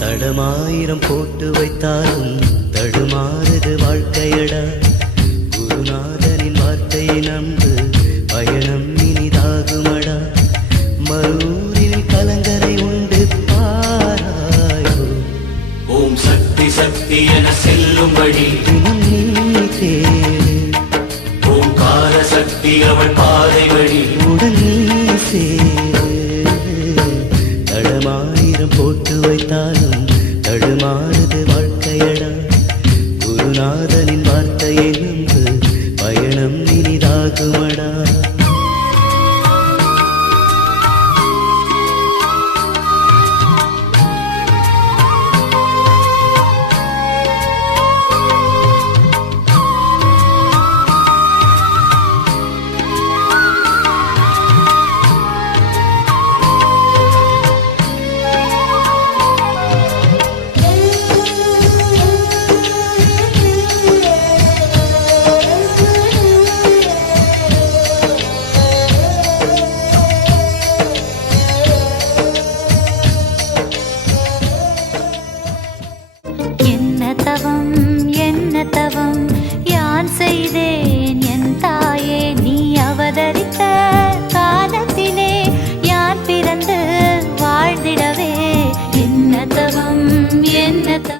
தடமாயிரம் போட்டு வைத்தாலும் தடுமாறுது வாழ்க்கையடா. குருநாதனின் வார்த்தையை நம்பு, பயணம் இனிதாகுமடா. மரூரில் கலங்கரை உண்டு பாராயோ. ஓம் சக்தி சக்தி என செல்லும்படி தினம் நீ தேடு. ஓம்கார சக்தி அவள் பாதை வழி உடன் நீ சேரு. தடமாயிரம் போட்டு வைத்தாலும் தடுமாறுது வாழ்க்கையடா. குருநாதனின் வார்த்தையை நம்பு, பயணம் இனிதாகுமடா. என்ன தவம்